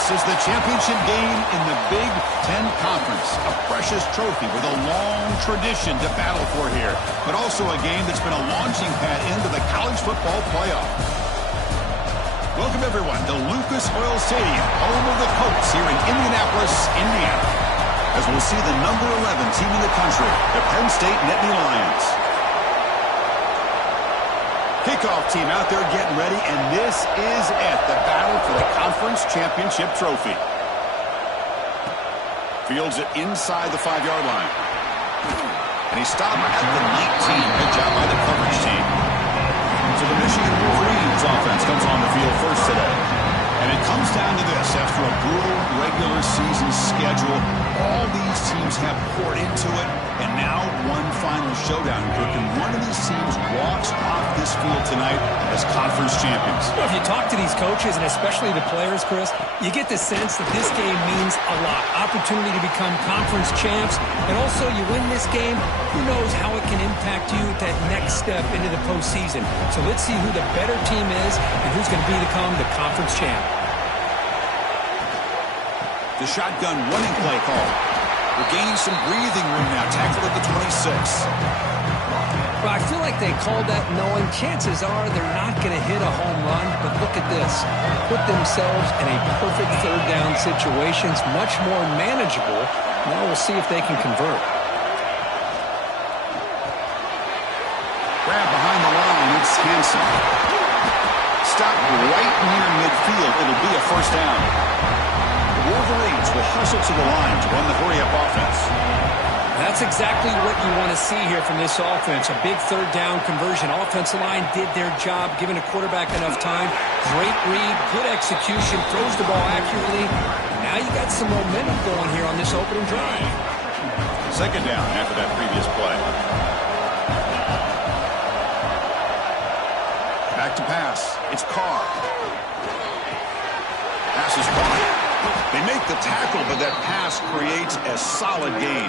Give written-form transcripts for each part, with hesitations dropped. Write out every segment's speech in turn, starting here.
This is the championship game in the Big Ten Conference. A precious trophy with a long tradition to battle for here, but also a game that's been a launching pad into the college football playoff. Welcome, everyone, to Lucas Oil Stadium, home of the Colts here in Indianapolis, Indiana, as we'll see the number 11 team in the country, the Penn State Nittany Lions. Kickoff team out there getting ready, and this is it, the battle for the conference championship trophy. Fields it inside the 5-yard line. And he stopped at the 19. Good job by the coverage team. So the Michigan Wolverines offense comes on the field first today. And it comes down to this. After a brutal regular season schedule, all these teams have poured into it, and now one final showdown. And one of these teams walks off this field tonight as conference champions. Well, if you talk to these coaches, and especially the players, Chris, you get the sense that this game means a lot. Opportunity to become conference champs, and also you win this game, who knows how it can impact you at that next step into the postseason. So let's see who the better team is and who's going to become the conference champ. The shotgun running play call. We're gaining some breathing room now. Tackled at the 26. Well, I feel like they called that knowing chances are they're not going to hit a home run, but look at this. Put themselves in a perfect third down situation. It's much more manageable. Now we'll see if they can convert. Grab behind the line. It's Hansen. Stop right near midfield. It'll be a first down. The Wolverines will hustle to the line to run the hurry-up offense. That's exactly what you want to see here from this offense. A big third down conversion. Offensive line did their job, giving a quarterback enough time. Great read, good execution, throws the ball accurately. Now you got some momentum going here on this opening drive. Second down after that previous play. Back to pass. It's Carr. Pass is caught. They make the tackle, but that pass creates a solid gain.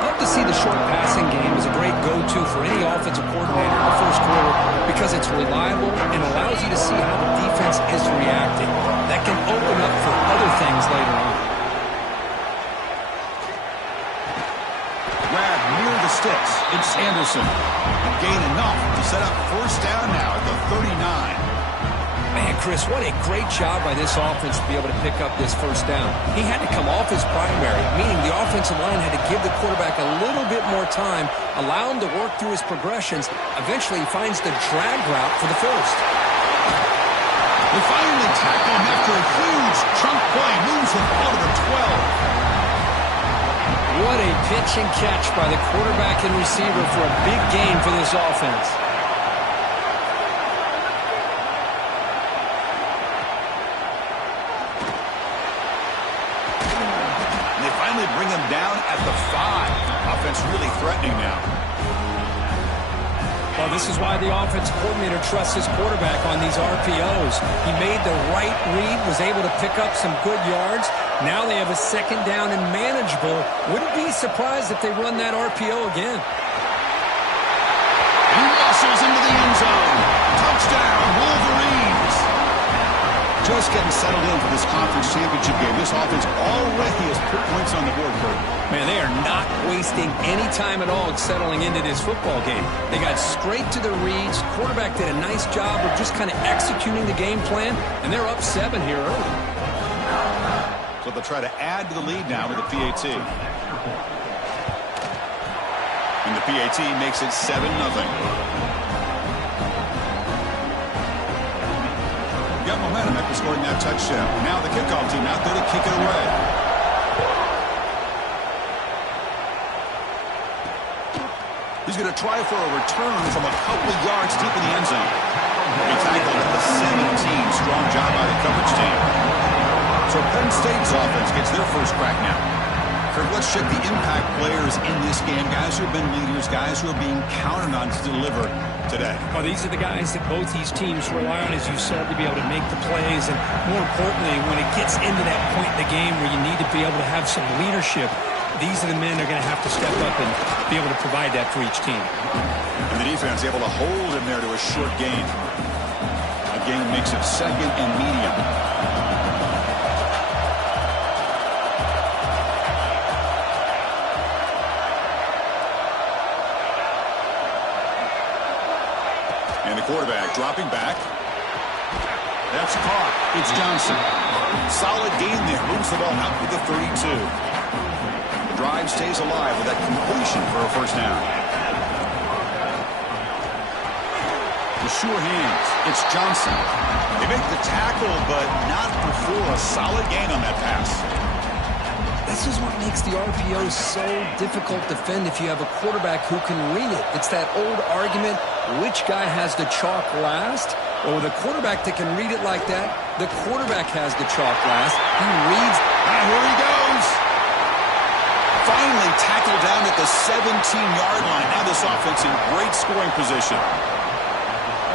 Love to see the short passing game as a great go-to for any offensive coordinator in the first quarter because it's reliable and allows you to see how the defense is reacting. That can open up for other things later on. Grab near the sticks. It's Anderson. And gain enough to set up first down now at the 39. Man, Chris, what a great job by this offense to be able to pick up this first down. He had to come off his primary, meaning the offensive line had to give the quarterback a little bit more time, allow him to work through his progressions. Eventually, he finds the drag route for the first. They finally tackle him after a huge chunk play. Moves him out of the 12. What a pitch and catch by the quarterback and receiver for a big gain for this offense. Bring him down at the 5. Offense really threatening now. Well, this is why the offensive coordinator trusts his quarterback on these RPOs. He made the right read, was able to pick up some good yards. Now they have a second down and manageable. Wouldn't be surprised if they run that RPO again. He muscles into the end zone. Touchdown, Wolverines. Just getting settled in for this conference championship game. This offense already has put points on the board, Kurt. Man, they are not wasting any time at all settling into this football game. They got straight to the reads. Quarterback did a nice job of just kind of executing the game plan, and they're up 7 here early. So they'll try to add to the lead now with the PAT. And the PAT makes it 7-0. Got momentum after scoring that touchdown. Now the kickoff team out there to kick it away. He's going to try for a return from a couple of yards deep in the end zone. He tackled at the 17. Strong job by the coverage team. So Penn State's offense gets their first crack now. Kirk, let's check the impact players in this game. Guys who have been leaders, guys who are being counted on to deliver today. Well, these are the guys that both these teams rely on, as you said, to be able to make the plays. And more importantly, when it gets into that point in the game where you need to be able to have some leadership, these are the men that are going to have to step up and be able to provide that for each team. And the defense able to hold him there to a short gain. A gain makes it 2nd and medium. dropping back. That's caught. It's Johnson. Solid gain there. Moves the ball out with the 32. The drive stays alive with that completion for a first down. The sure hands. It's Johnson. They make the tackle, but not before a solid gain on that pass. This is what makes the RPO so difficult to defend if you have a quarterback who can read it. It's that old argument, which guy has the chalk last? Or with a quarterback that can read it like that, the quarterback has the chalk last. He reads. Here he goes. Finally tackled down at the 17-yard line. Now this offense in great scoring position.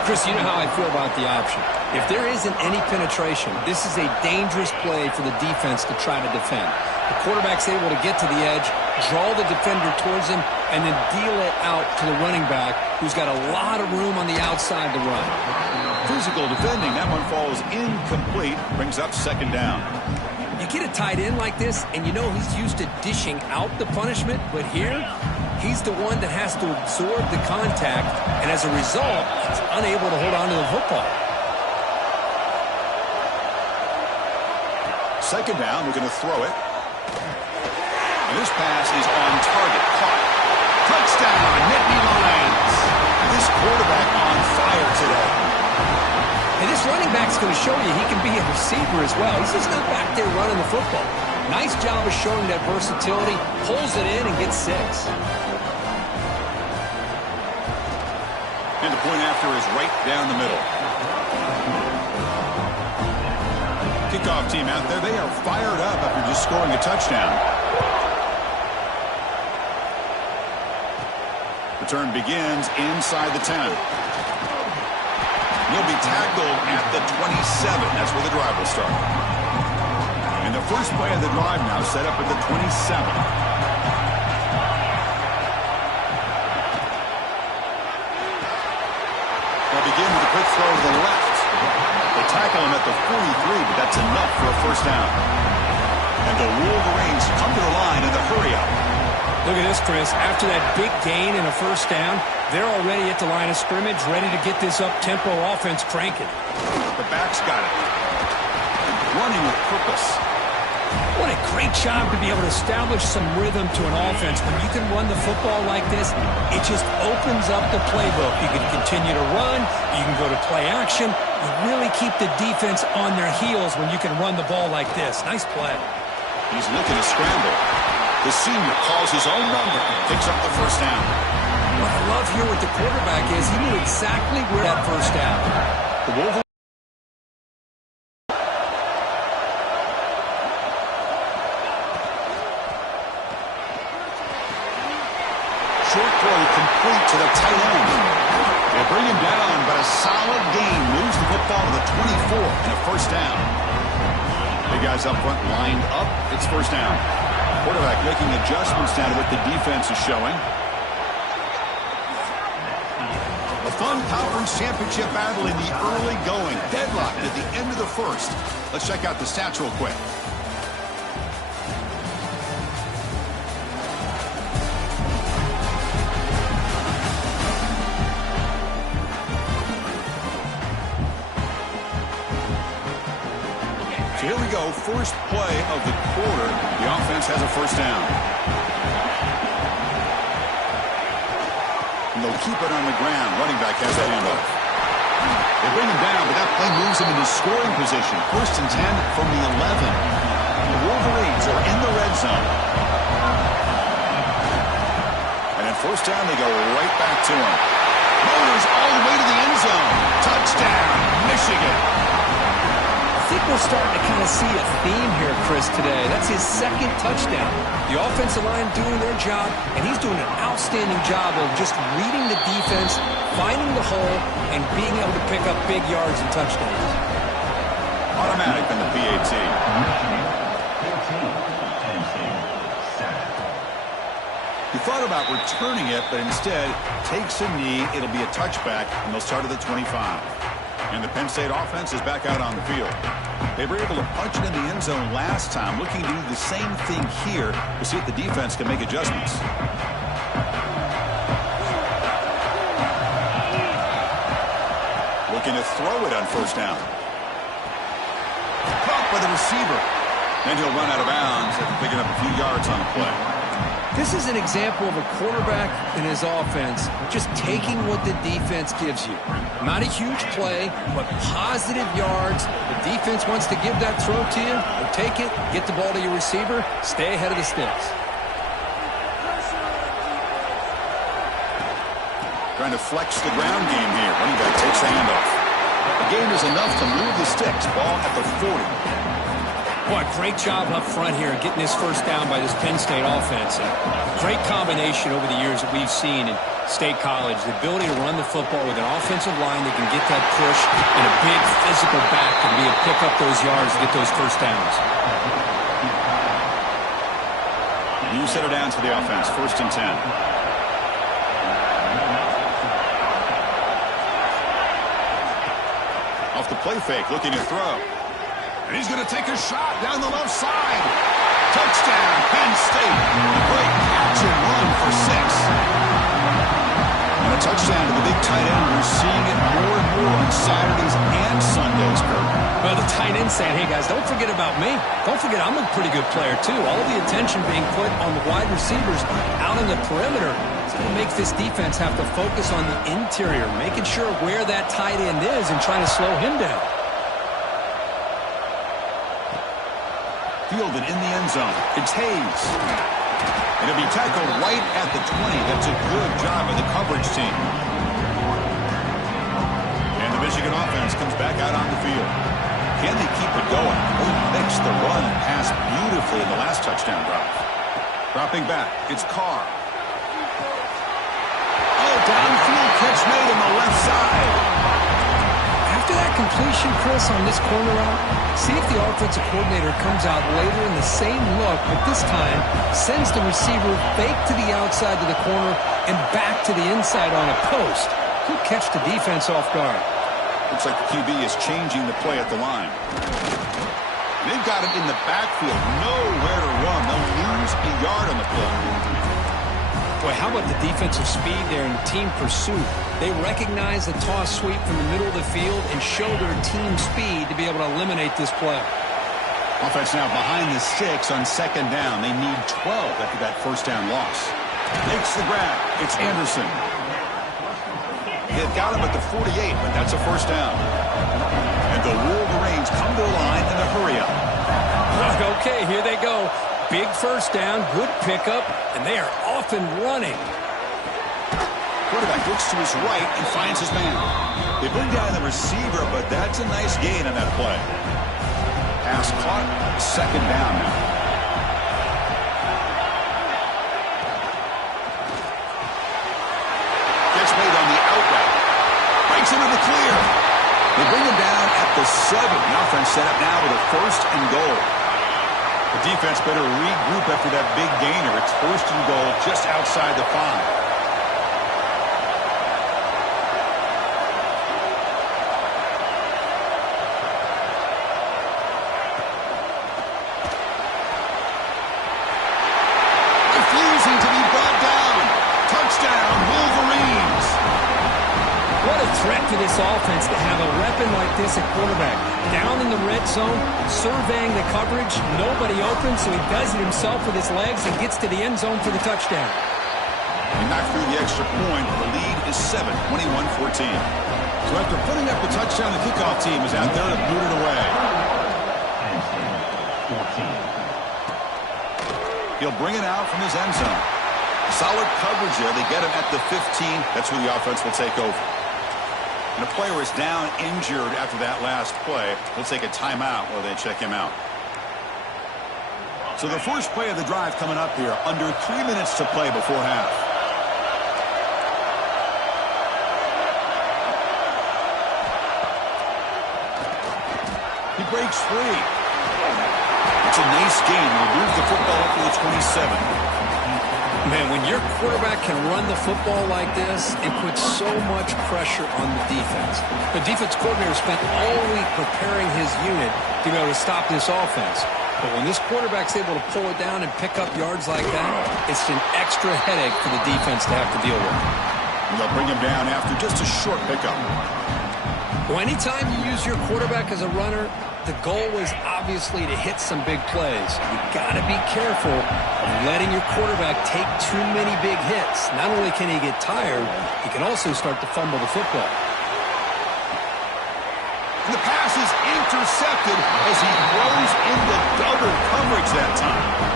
Chris, you know how I feel about the option. If there isn't any penetration, this is a dangerous play for the defense to try to defend. The quarterback's able to get to the edge, draw the defender towards him, and then deal it out to the running back, who's got a lot of room on the outside to run. Physical defending. That one falls incomplete. Brings up second down. You get a tight end like this, and you know he's used to dishing out the punishment, but here, he's the one that has to absorb the contact, and as a result, he's unable to hold on to the football. Second down, we're going to throw it. And this pass is on target. Caught. Touchdown, Nittany Lions. This quarterback on fire today. And this running back's going to show you he can be a receiver as well. He's just not back there running the football. Nice job of showing that versatility. Pulls it in and gets 6. And the point after is right down the middle. Kickoff team out there. They are fired up after just scoring a touchdown. Return begins inside the 10. He'll be tackled at the 27. That's where the drive will start. And the first play of the drive now set up at the 27. They'll begin with a quick throw to the left. They tackle him at the 43, but that's enough for a first down. And the Wolverines come to the line in the hurry-up. Look at this, Chris. After that big gain and a first down, they're already at the line of scrimmage, ready to get this up-tempo offense cranking. The back's got it. Running with purpose. What a great job to be able to establish some rhythm to an offense. When you can run the football like this, it just opens up the playbook. You can continue to run. You can go to play action. You really keep the defense on their heels when you can run the ball like this. Nice play. He's looking to scramble. The senior calls his own number and picks up the first down. What I love here with the quarterback is he knew exactly where that first down. The Wolverines. Short throw complete to the tight end. They bring him down, but a solid gain moves the football to the 24 and a first down. The guys up front lined up. It's first down. Quarterback making adjustments down to what the defense is showing. A fun conference championship battle in the early going. Deadlocked at the end of the first. Let's check out the stats real quick. So here we go, first play of the quarter. The offense has a first down. And they'll keep it on the ground. Running back has the handoff. They bring him down, but that play moves him into scoring position. First and 10 from the 11. The Wolverines are in the red zone. And at first down, they go right back to him. Motors all the way to the end zone. Touchdown, Michigan. I think we're starting to kind of see a theme here, Chris, today. That's his second touchdown. The offensive line doing their job, and he's doing an outstanding job of just reading the defense, finding the hole, and being able to pick up big yards and touchdowns. Automatic in the PAT. He thought about returning it, but instead takes a knee. It'll be a touchback, and they'll start at the 25. And the Penn State offense is back out on the field. They were able to punch it in the end zone last time, looking to do the same thing here to see if the defense can make adjustments. to throw it on first down. Caught by the receiver. And he'll run out of bounds after picking up a few yards on the play. This is an example of a quarterback and his offense just taking what the defense gives you. Not a huge play, but positive yards. The defense wants to give that throw to you. Or take it, get the ball to your receiver, stay ahead of the sticks. Trying to flex the ground game here. Running back takes the handoff. The game is enough to move the sticks. Ball at the 40. Boy, great job up front here getting this first down by this Penn State offense. Great combination over the years that we've seen in State College. The ability to run the football with an offensive line that can get that push and a big physical back to be able to pick up those yards to get those first downs. You set her down to the offense. 1st and 10. Off the play fake, looking to throw. And he's going to take a shot down the left side. Touchdown, Penn State. Great catch and run for 6. And a touchdown to the big tight end. We're seeing it more and more on Saturdays and Sundays, Kurt. Well, the tight end saying, hey, guys, don't forget about me. Don't forget I'm a pretty good player, too. All of the attention being put on the wide receivers out on the perimeter. It's going to make this defense have to focus on the interior, making sure where that tight end is and trying to slow him down. Fielded in the end zone. It's Hayes. And it'll be tackled right at the 20. That's a good job of the coverage team. And the Michigan offense comes back out on the field. Can they keep it going? They mixed the run and pass beautifully in the last touchdown drive. Dropping back, it's Carr. Oh, downfield catch made on the left side. After that completion, Chris, on this corner route, see if the offensive coordinator comes out later in the same look, but this time sends the receiver fake to the outside of the corner and back to the inside on a post. He'll catch the defense off guard. Looks like the QB is changing the play at the line. They've got him in the backfield. Nowhere to run. They'll lose a yard on the play. Boy, how about the defensive speed there in team pursuit? They recognize the toss sweep from the middle of the field and show their team speed to be able to eliminate this play. Offense now behind the 6 on 2nd down. They need 12 after that first down loss. Makes the grab. It's Anderson. They've got him at the 48, but that's a first down. And the Wolverines come to the line in a hurry up. Okay, here they go. Big first down, good pickup, and they are off and running. Quarterback looks to his right and finds his man. They bring down the receiver, but that's a nice gain on that play. Pass caught, 2nd down now. Catch made on the out route. Breaks into the clear. They bring him down at the 7. The offense set up now with a 1st and goal. The defense better regroup after that big gainer. It's 1st and goal just outside the 5. Refusing to be brought down. Touchdown, Wolverines. What a threat to this offense to have a weapon like this at quarterback. Down in the red zone, surveying the coverage, nobody open, so he does it himself with his legs and gets to the end zone for the touchdown. He knocked through the extra point. The lead is 7, 21-14. So after putting up the touchdown, the kickoff team is out there to boot it away. He'll bring it out from his end zone. Solid coverage there. They get him at the 15. That's where the offense will take over. And a player is down injured after that last play. We'll take a timeout while they check him out. So the first play of the drive coming up here. Under 3 minutes to play before half. He breaks free. It's a nice game. We'll move the football up to the 27. Man, when your quarterback can run the football like this, it puts so much pressure on the defense. The defense coordinator spent all week preparing his unit to be able to stop this offense. But when this quarterback's able to pull it down and pick up yards like that, it's an extra headache for the defense to have to deal with. And they'll bring him down after just a short pickup. Well, anytime you use your quarterback as a runner, the goal is obviously to hit some big plays. You got to be careful of letting your quarterback take too many big hits. Not only can he get tired, he can also start to fumble the football. And the pass is intercepted as he throws into double coverage that time.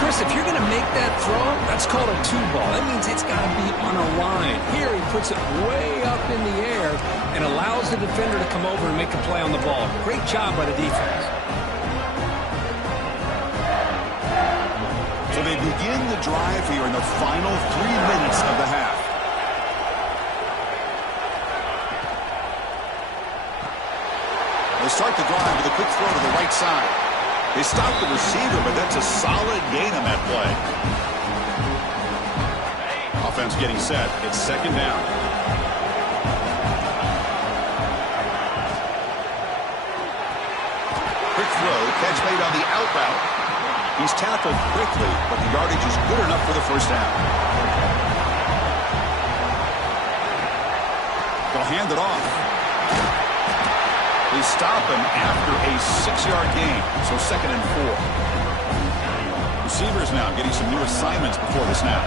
Chris, if you're going to make that throw, that's called a two ball. That means it's got to be on a line. Here he puts it way up in the air and allows the defender to come over and make a play on the ball. Great job by the defense. So they begin the drive here in the final 3 minutes of the half. They start the drive with a quick throw to the right side. They stop the receiver, but that's a solid gain on that play. Offense getting set. It's second down. Quick throw, catch made on the out route. He's tackled quickly, but the yardage is good enough for the first down. They'll hand it off. They stop him after a 6-yard gain, so 2nd and 4. Receivers now getting some new assignments before the snap.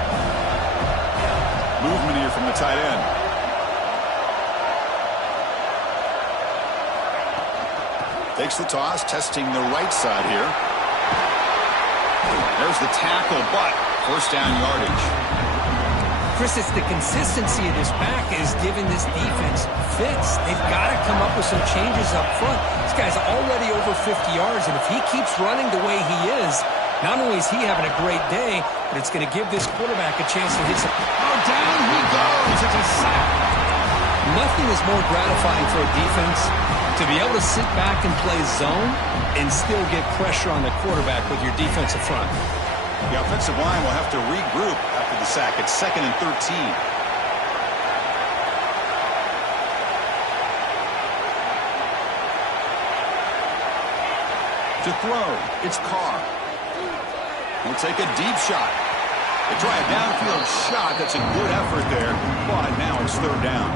Movement here from the tight end. Takes the toss, testing the right side here. There's the tackle, but first down yardage. Chris, it's the consistency of this back is giving this defense fits. They've got to come up with some changes up front. This guy's already over 50 yards, and if he keeps running the way he is, not only is he having a great day, but it's going to give this quarterback a chance to hit some. Oh, down he goes. It's a sack. Nothing is more gratifying for a defense to be able to sit back and play zone and still get pressure on the quarterback with your defensive front. The offensive line will have to regroup after the sack. It's 2nd and 13. To throw, it's Carr. He'll take a deep shot. They try a downfield shot. That's a good effort there, but now it's 3rd down.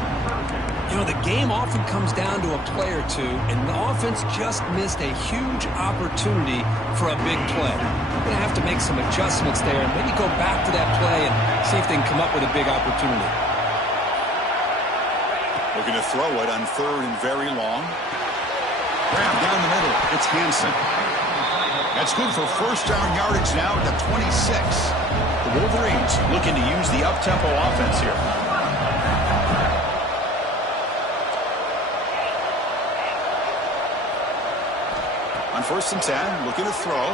You know, the game often comes down to a play or two, and the offense just missed a huge opportunity for a big play. They're going to have to make some adjustments there and maybe go back to that play and see if they can come up with a big opportunity. Looking to throw it on 3rd and very long. Grab down the middle. It's Hansen. That's good for first down yardage now at the 26. The Wolverines looking to use the up-tempo offense here. On 1st and 10, looking to throw.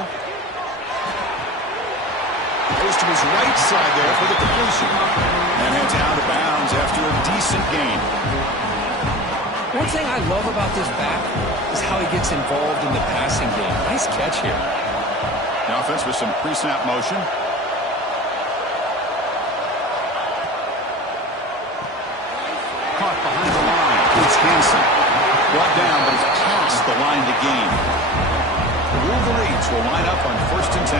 Goes to his right side there for the completion. And heads out of bounds after a decent gain. One thing I love about this back is how he gets involved in the passing game. Nice catch here. The offense with some pre-snap motion. Caught behind the line. It's Hansen. Brought down, but it's past the line to gain. The Wolverines will line up on 1st and 10.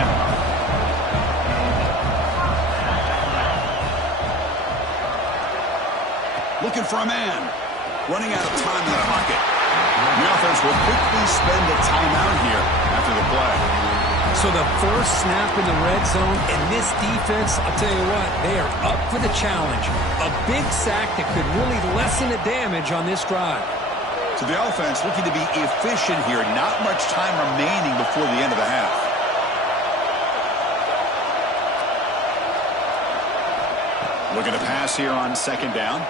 Looking for a man. Running out of time in the pocket. The offense will quickly spend a timeout here after the play. So the first snap in the red zone, and this defense, I'll tell you what, they are up for the challenge. A big sack that could really lessen the damage on this drive. So the offense looking to be efficient here. Not much time remaining before the end of the half. Looking to pass here on 2nd down.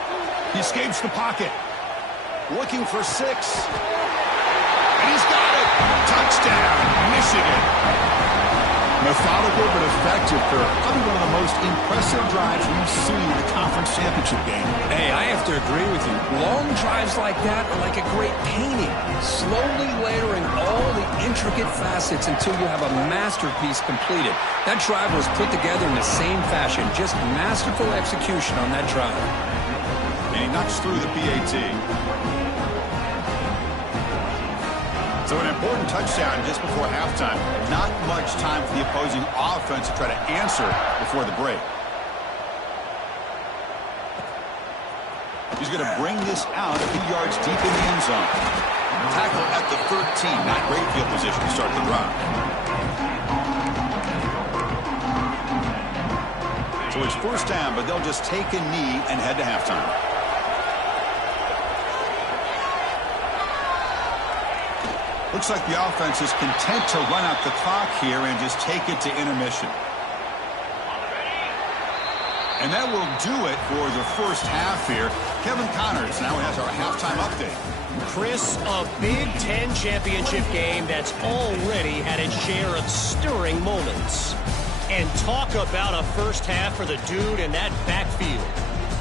He escapes the pocket. Looking for 6. And he's got it. Touchdown, Michigan. Methodical but effective for probably one of the most impressive drives we've seen in the conference championship game. Hey, I have to agree with you. Long drives like that are like a great painting. Slowly layering all the intricate facets until you have a masterpiece completed. That drive was put together in the same fashion. Just masterful execution on that drive. And he knocks through the PAT. So an important touchdown just before halftime. Not much time for the opposing offense to try to answer before the break. He's going to bring this out a few yards deep in the end zone. Tackle at the 13. Not great field position to start the drive. So it's first down, but they'll just take a knee and head to halftime. Looks like the offense is content to run out the clock here and just take it to intermission. And that will do it for the first half here. Kevin Connors now has our halftime update. Chris, a Big Ten championship game that's already had its share of stirring moments. And talk about a first half for the dude in that backfield.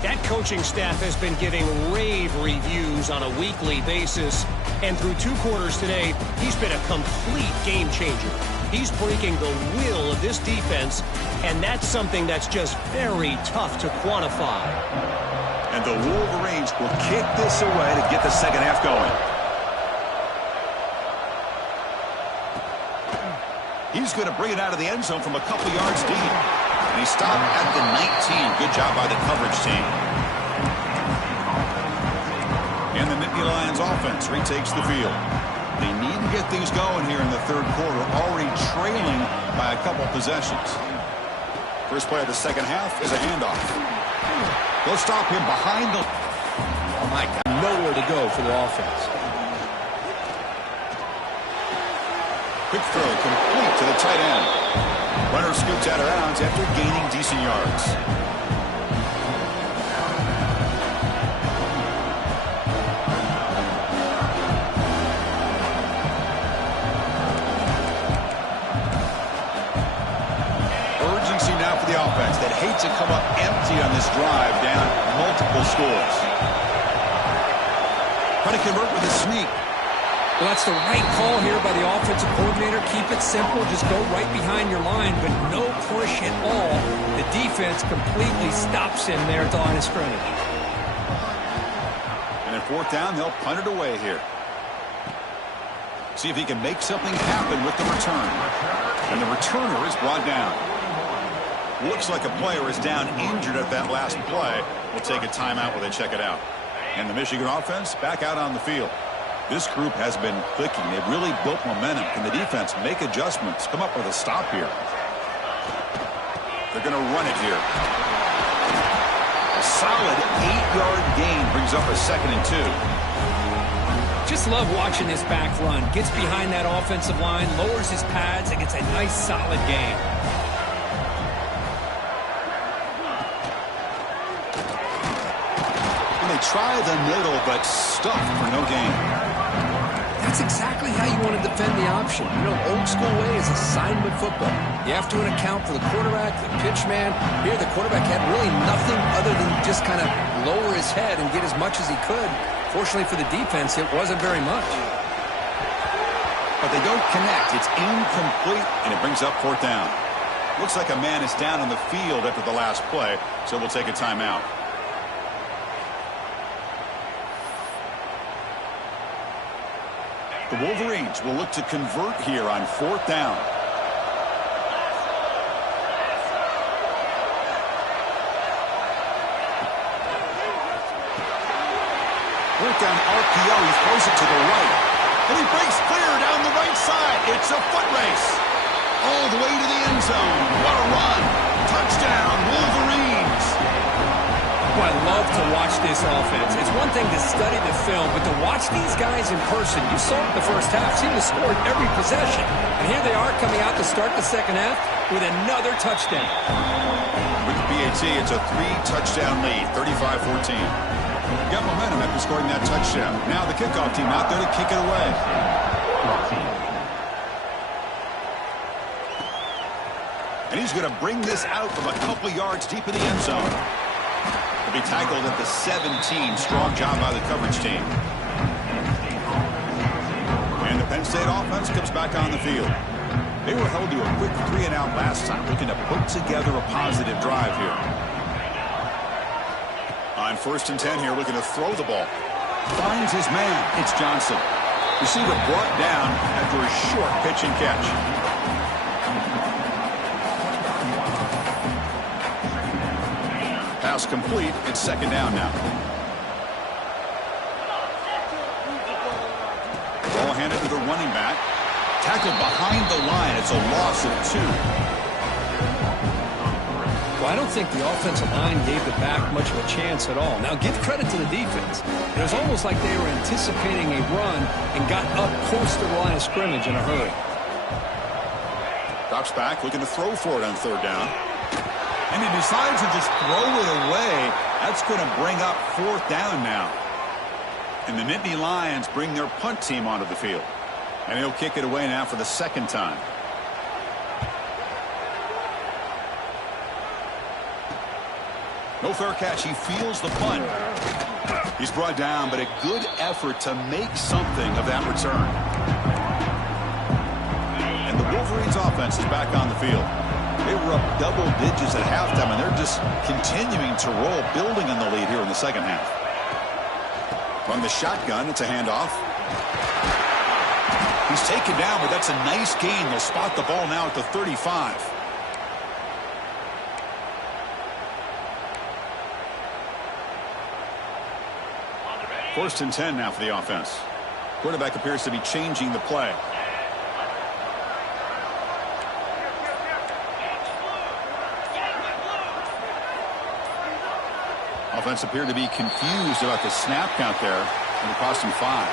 That coaching staff has been giving rave reviews on a weekly basis. And through 2 quarters today, he's been a complete game changer. He's breaking the will of this defense, and that's something that's just very tough to quantify. And the Wolverines will kick this away to get the second half going. He's going to bring it out of the end zone from a couple yards deep. And he stopped at the 19. Good job by the coverage team. And the Nittany Lions offense retakes the field. They need to get things going here in the third quarter, already trailing by a couple possessions. First play of the second half is a handoff. They'll stop him behind the... Oh, my God. Nowhere to go for the offense. Quick throw complete to the tight end. Runner scoots out of bounds after gaining decent yards. Urgency now for the offense that hates to come up empty on this drive, down multiple scores. Trying to convert with a sneak. Well, that's the right call here by the offensive coordinator. Keep it simple. Just go right behind your line, but no push at all. The defense completely stops him there at the line of scrimmage. And at fourth down, they'll punt it away here. See if he can make something happen with the return. And the returner is brought down. Looks like a player is down injured at that last play. We'll take a timeout while they check it out. And the Michigan offense back out on the field. This group has been clicking. They've really built momentum. Can the defense make adjustments? Come up with a stop here. They're going to run it here. A solid 8-yard gain brings up a 2nd and 2. Just love watching this back run. Gets behind that offensive line, lowers his pads, and gets a nice solid gain. And they try the middle, but stuffed for no gain. That's exactly how you want to defend the option. You know, old school way is assignment football. You have to account for the quarterback, the pitch man. Here, the quarterback had really nothing other than just kind of lower his head and get as much as he could. Fortunately for the defense, it wasn't very much. But they don't connect. It's incomplete, and it brings up fourth down. Looks like a man is down on the field after the last play, so we'll take a timeout. The Wolverines will look to convert here on fourth down. Work on RPO. He throws it to the right. And he breaks clear down the right side. It's a foot race. All the way to the end zone. What a run. Touchdown, Wolverines. Well, I love to watch this offense. It's one thing to study the film, but to watch these guys in person, you saw it the first half, seem to score every possession. And here they are coming out to start the second half with another touchdown. With the BAT, it's a 3-touchdown lead, 35-14. Got momentum after scoring that touchdown. Now the kickoff team out there to kick it away. And he's going to bring this out from a couple yards deep in the end zone. He'll be tackled at the 17. Strong job by the coverage team. And the Penn State offense comes back on the field. They were held to a quick 3-and-out last time, looking to put together a positive drive here. On 1st and 10 here, looking to throw the ball. Finds his man. It's Johnson. Receiver brought down after a short pitch and catch. Pass complete. It's 2nd down now. Ball handed to the running back. Tackled behind the line. It's a loss of 2. Well, I don't think the offensive line gave the back much of a chance at all. Now, give credit to the defense. It was almost like they were anticipating a run and got up close to the line of scrimmage in a hurry. Drops back, looking to throw for it on 3rd down. And he decides to just throw it away. That's going to bring up 4th down now. And the Nittany Lions bring their punt team onto the field. And he'll kick it away now for the 2nd time. No fair catch. He feels the punt. He's brought down, but a good effort to make something of that return. And the Wolverines offense is back on the field. They were up double digits at halftime, and they're just continuing to roll, building on the lead here in the 2nd half. From the shotgun, it's a handoff. He's taken down, but that's a nice gain. They'll spot the ball now at the 35. First and 10 now for the offense. Quarterback appears to be changing the play. Offense appeared to be confused about the snap count there, and it cost him 5.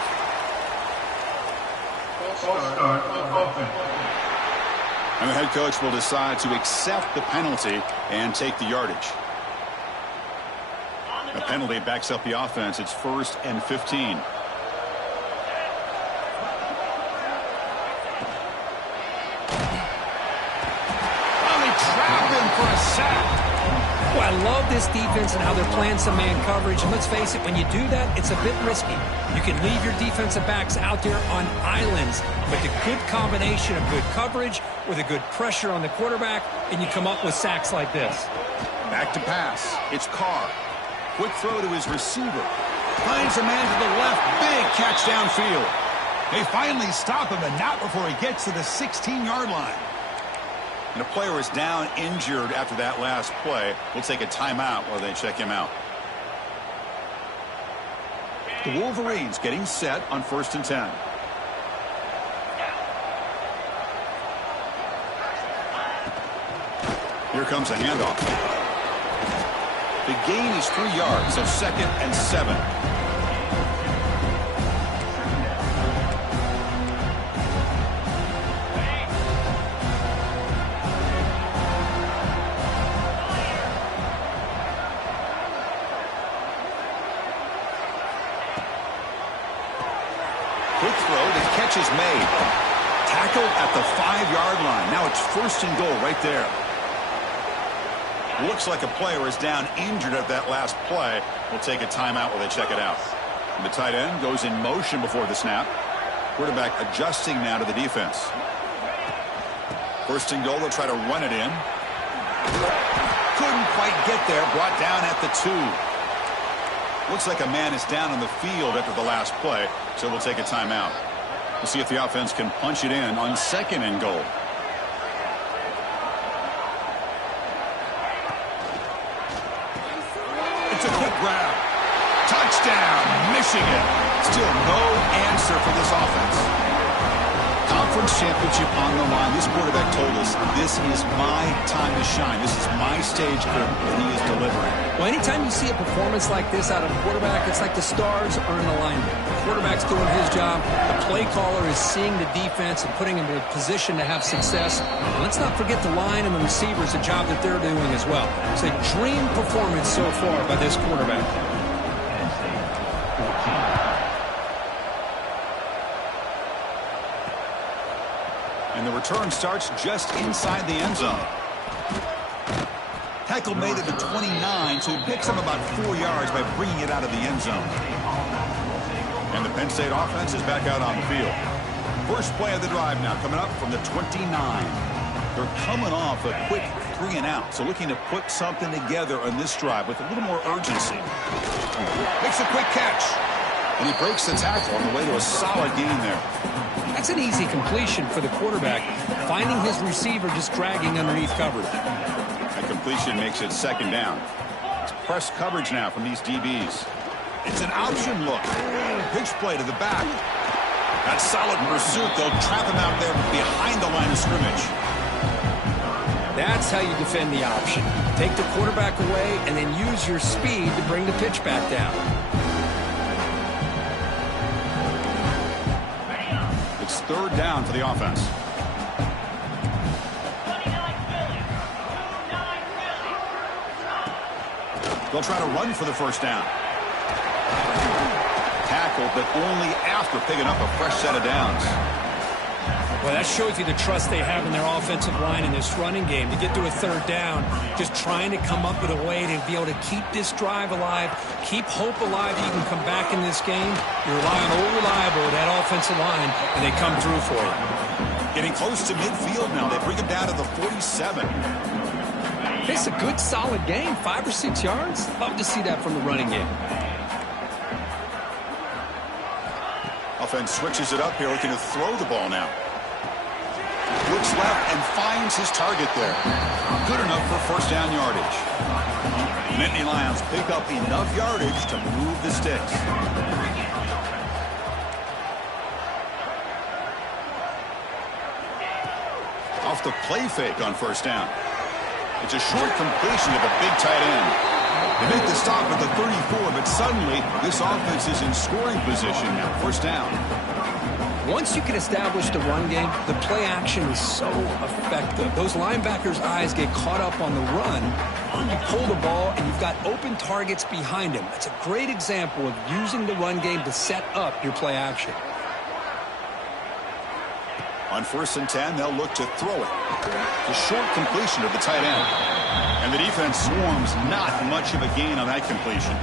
And the head coach will decide to accept the penalty and take the yardage. A penalty backs up the offense. It's 1st and 15. Finally trapped him for a sack. Well, I love this defense and how they're playing some man coverage. And let's face it, when you do that, it's a bit risky. You can leave your defensive backs out there on islands. But the good combination of good coverage with a good pressure on the quarterback, and you come up with sacks like this. Back to pass. It's Carr. Quick throw to his receiver. Finds a man to the left. Big catch downfield. They finally stop him, and not before he gets to the 16-yard line. And the player is down injured after that last play. We'll take a timeout while they check him out. The Wolverines getting set on 1st and 10. Here comes a handoff. The gain is 3 yards, so 2nd and 7. Quick throw, the catch is made. Tackled at the 5-yard line. Now it's 1st and goal right there. Looks like a player is down injured at that last play. We'll take a timeout while they check it out. And the tight end goes in motion before the snap. Quarterback adjusting now to the defense. 1st and goal, they'll try to run it in. Couldn't quite get there, brought down at the 2. Looks like a man is down on the field after the last play, so we'll take a timeout. We'll see if the offense can punch it in on 2nd and goal. It's a quick grab. Touchdown, Michigan. Still no answer for this offense. Conference championship on the line. This quarterback told us, this is my time to shine. This is my stage, and he is delivering. Well, anytime you see a performance like this out of a quarterback, it's like the stars are in alignment. The quarterback's doing his job. The play caller is seeing the defense and putting him in a position to have success. And let's not forget the line and the receivers, the job that they're doing as well. It's a dream performance so far by this quarterback. And the return starts just inside the end zone. Tackle made at the 29, so he picks up about 4 yards by bringing it out of the end zone. And the Penn State offense is back out on the field. First play of the drive now coming up from the 29. They're coming off a quick 3 and out, so looking to put something together on this drive with a little more urgency. Makes a quick catch. And he breaks the tackle on the way to a solid gain there. That's an easy completion for the quarterback, finding his receiver just dragging underneath coverage. That completion makes it 2nd down. It's press coverage now from these DBs. It's an option look. Pitch play to the back. That solid pursuit. They'll trap him out there behind the line of scrimmage. That's how you defend the option. Take the quarterback away and then use your speed to bring the pitch back down. It's third down for the offense. They'll try to run for the first down. Tackled, but only after picking up a fresh set of downs. Well, that shows you the trust they have in their offensive line in this running game. To get to a third down, just trying to come up with a way to be able to keep this drive alive, keep hope alive that you can come back in this game. You rely on old reliable with that offensive line, and they come through for you. Getting close to midfield now. They bring him down to the 47. It's a good, solid game. 5 or 6 yards. Love to see that from the running game. Offense switches it up here, looking to throw the ball now. Looks left and finds his target there. Good enough for first down yardage. Nittany Lions pick up enough yardage to move the sticks. Off the play fake on first down. It's a short completion to the big tight end. They make the stop at the 34, but suddenly this offense is in scoring position now. First down. Once you can establish the run game, the play action is so effective. Those linebackers' eyes get caught up on the run. You pull the ball, and you've got open targets behind him. It's a great example of using the run game to set up your play action. On 1st and 10, they'll look to throw it. The short completion to the tight end. And the defense swarms, not much of a gain on that completion.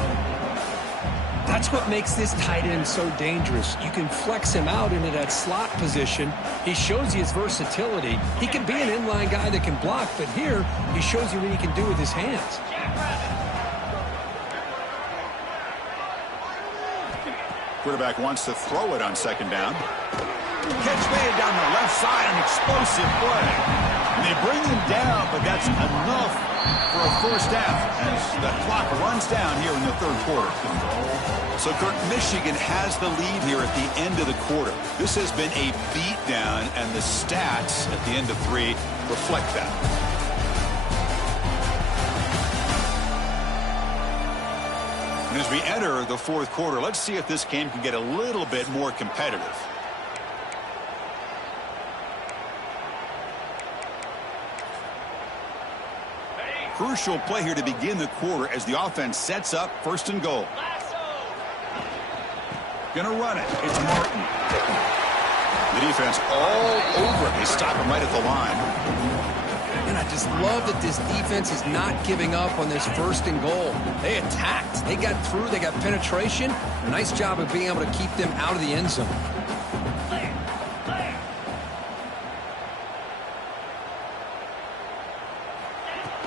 That's what makes this tight end so dangerous. You can flex him out into that slot position. He shows you his versatility. He can be an inline guy that can block, but here he shows you what he can do with his hands. Quarterback wants to throw it on second down. Catch made down the left side, an explosive play. And they bring him down, but that's enough for a first down as the clock runs down here in the third quarter. So, Kirk, Michigan has the lead here at the end of the quarter. This has been a beatdown, and the stats at the end of 3 reflect that. And as we enter the fourth quarter, let's see if this game can get a little bit more competitive. Crucial play here to begin the quarter as the offense sets up 1st and goal. Gonna run it. It's Martin. The defense all over it. They stop him right at the line. And I just love that this defense is not giving up on this 1st and goal. They attacked. They got through. They got penetration. Nice job of being able to keep them out of the end zone.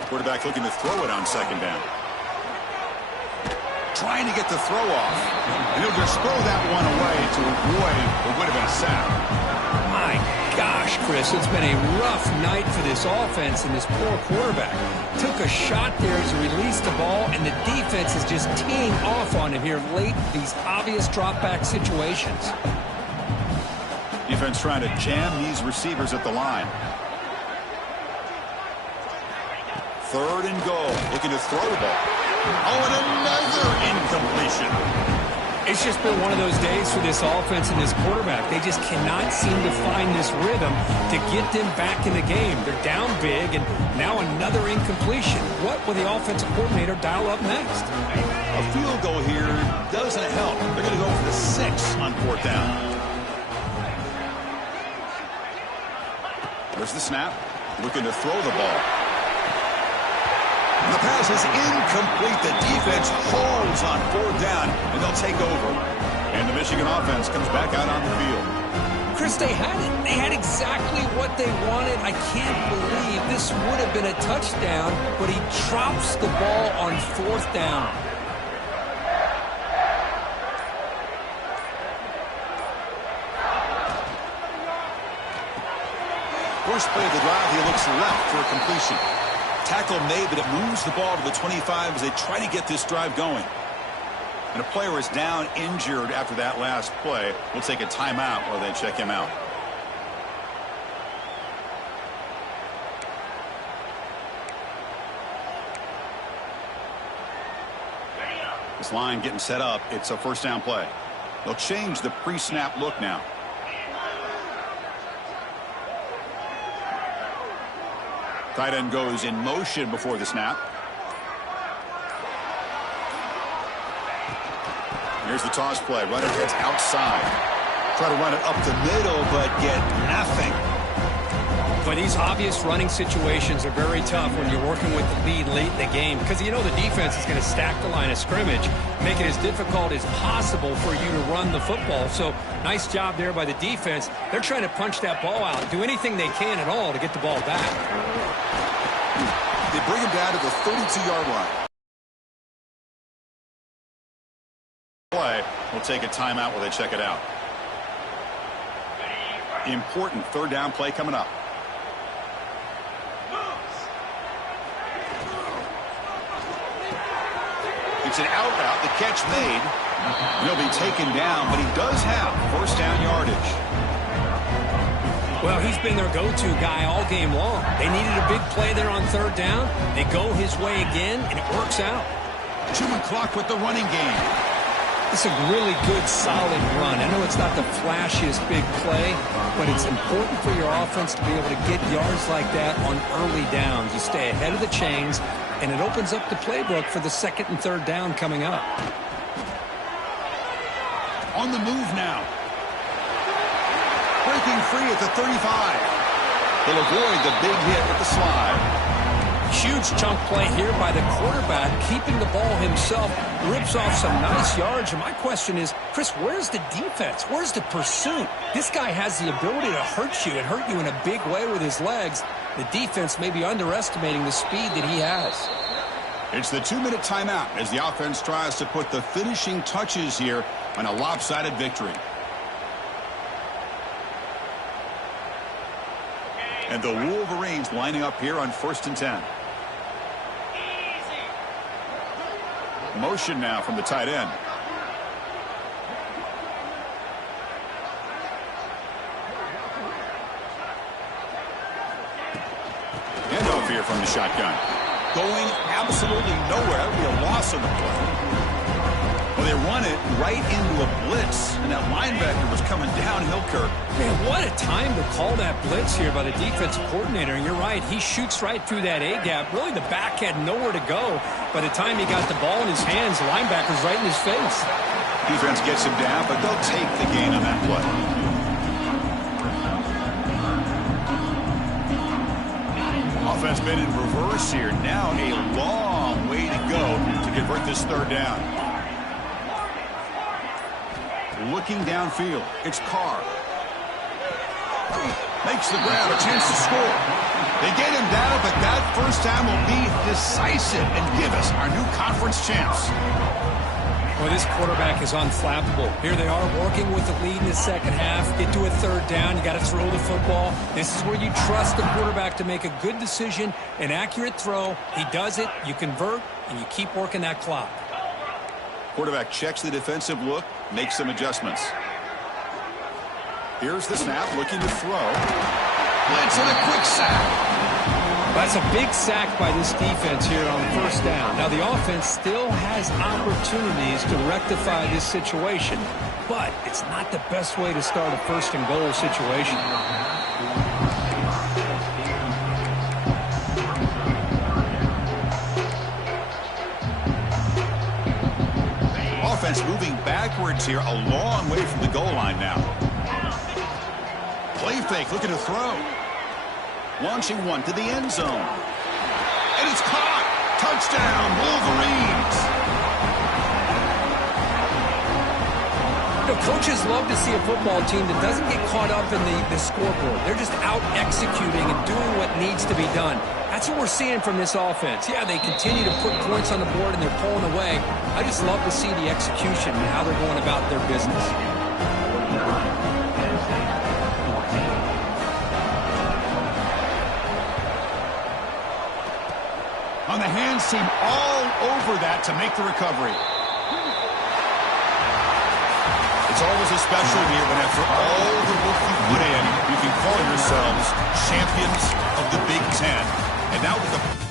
Quarterback looking to throw it on second down. Trying to get the throw off. And he'll just throw that one away to avoid what would have been a sack. My gosh, Chris, it's been a rough night for this offense and this poor quarterback. Took a shot there to release the ball, and the defense is just teeing off on him here late, these obvious drop-back situations. Defense trying to jam these receivers at the line. 3rd and goal, looking to throw the ball. Oh, and another incompletion. It's just been one of those days for this offense and this quarterback. They just cannot seem to find this rhythm to get them back in the game. They're down big, and now another incompletion. What will the offensive coordinator dial up next? A field goal here doesn't help. They're going to go for the 6 on 4th down. There's the snap. Looking to throw the ball. The pass is incomplete. The defense holds on 4th down, and they'll take over. And the Michigan offense comes back out on the field. Chris, they had it. They had exactly what they wanted. I can't believe this would have been a touchdown, but he drops the ball on 4th down. First play of the drive, he looks left for a completion. Tackle made, but it moves the ball to the 25 as they try to get this drive going. And a player is down injured after that last play. We'll take a timeout while they check him out. This line getting set up. It's a first down play. They'll change the pre-snap look now. Tight end goes in motion before the snap. Here's the toss play. Runner gets outside. Try to run it up the middle, but get nothing. But these obvious running situations are very tough when you're working with the lead late in the game, because you know the defense is going to stack the line of scrimmage, make it as difficult as possible for you to run the football. So nice job there by the defense. They're trying to punch that ball out, do anything they can at all to get the ball back. They bring him down to the 32-yard line. Play. We'll take a timeout while they check it out. Important third down play coming up. It's an out route. The catch made. He'll be taken down, but he does have first down yardage. Well, he's been their go-to guy all game long. They needed a big play there on third down. They go his way again, and it works out. Chewing clock with the running game. It's a really good, solid run. I know it's not the flashiest big play, but it's important for your offense to be able to get yards like that on early downs. You stay ahead of the chains, and it opens up the playbook for the second and third down coming up. On the move now. Breaking free at the 35. They'll avoid the big hit with the slide. Huge chunk play here by the quarterback, keeping the ball himself, rips off some nice yards. And my question is, Chris, where's the defense? Where's the pursuit? This guy has the ability to hurt you and hurt you in a big way with his legs. The defense may be underestimating the speed that he has. It's the 2-minute timeout as the offense tries to put the finishing touches here on a lopsided victory. And the Wolverines lining up here on 1st and 10. Motion now from the tight end. Handoff here from the shotgun. Going absolutely nowhere. That'll be a loss of the play. Well, they run it right into a blitz, and that linebacker was coming downhill, Kirk. Man, what a time to call that blitz here by the defensive coordinator. And you're right, he shoots right through that A-gap. Really, the back had nowhere to go. By the time he got the ball in his hands, the linebacker's right in his face. Defense gets him down, but they'll take the gain on that play. Offense been in reverse here. Now a long way to go to convert this third down. Looking downfield, it's Carr. Makes the grab, a chance to score. They get him down, but that first time will be decisive and give us our new conference champs. Well, this quarterback is unflappable. Here they are working with the lead in the second half. Get to a third down, you got to throw the football. This is where you trust the quarterback to make a good decision, an accurate throw. He does it, you convert, and you keep working that clock. Quarterback checks the defensive look, makes some adjustments. Here's the snap, looking to throw. Blitz and a quick sack. That's a big sack by this defense here on first down. Now, the offense still has opportunities to rectify this situation, but it's not the best way to start a first and goal situation. Offense moving backwards here, a long way from the goal line now. Play fake, looking to throw. Launching one to the end zone. And it's caught. Touchdown, Wolverines. You know, coaches love to see a football team that doesn't get caught up in the scoreboard. They're just out executing and doing what needs to be done. That's what we're seeing from this offense. Yeah, they continue to put points on the board and they're pulling away. I just love to see the execution and how they're going about their business. On the hands team all over that to make the recovery. It's always a special year when after all the work you put in, you can call yourselves champions of the Big Ten. And now with the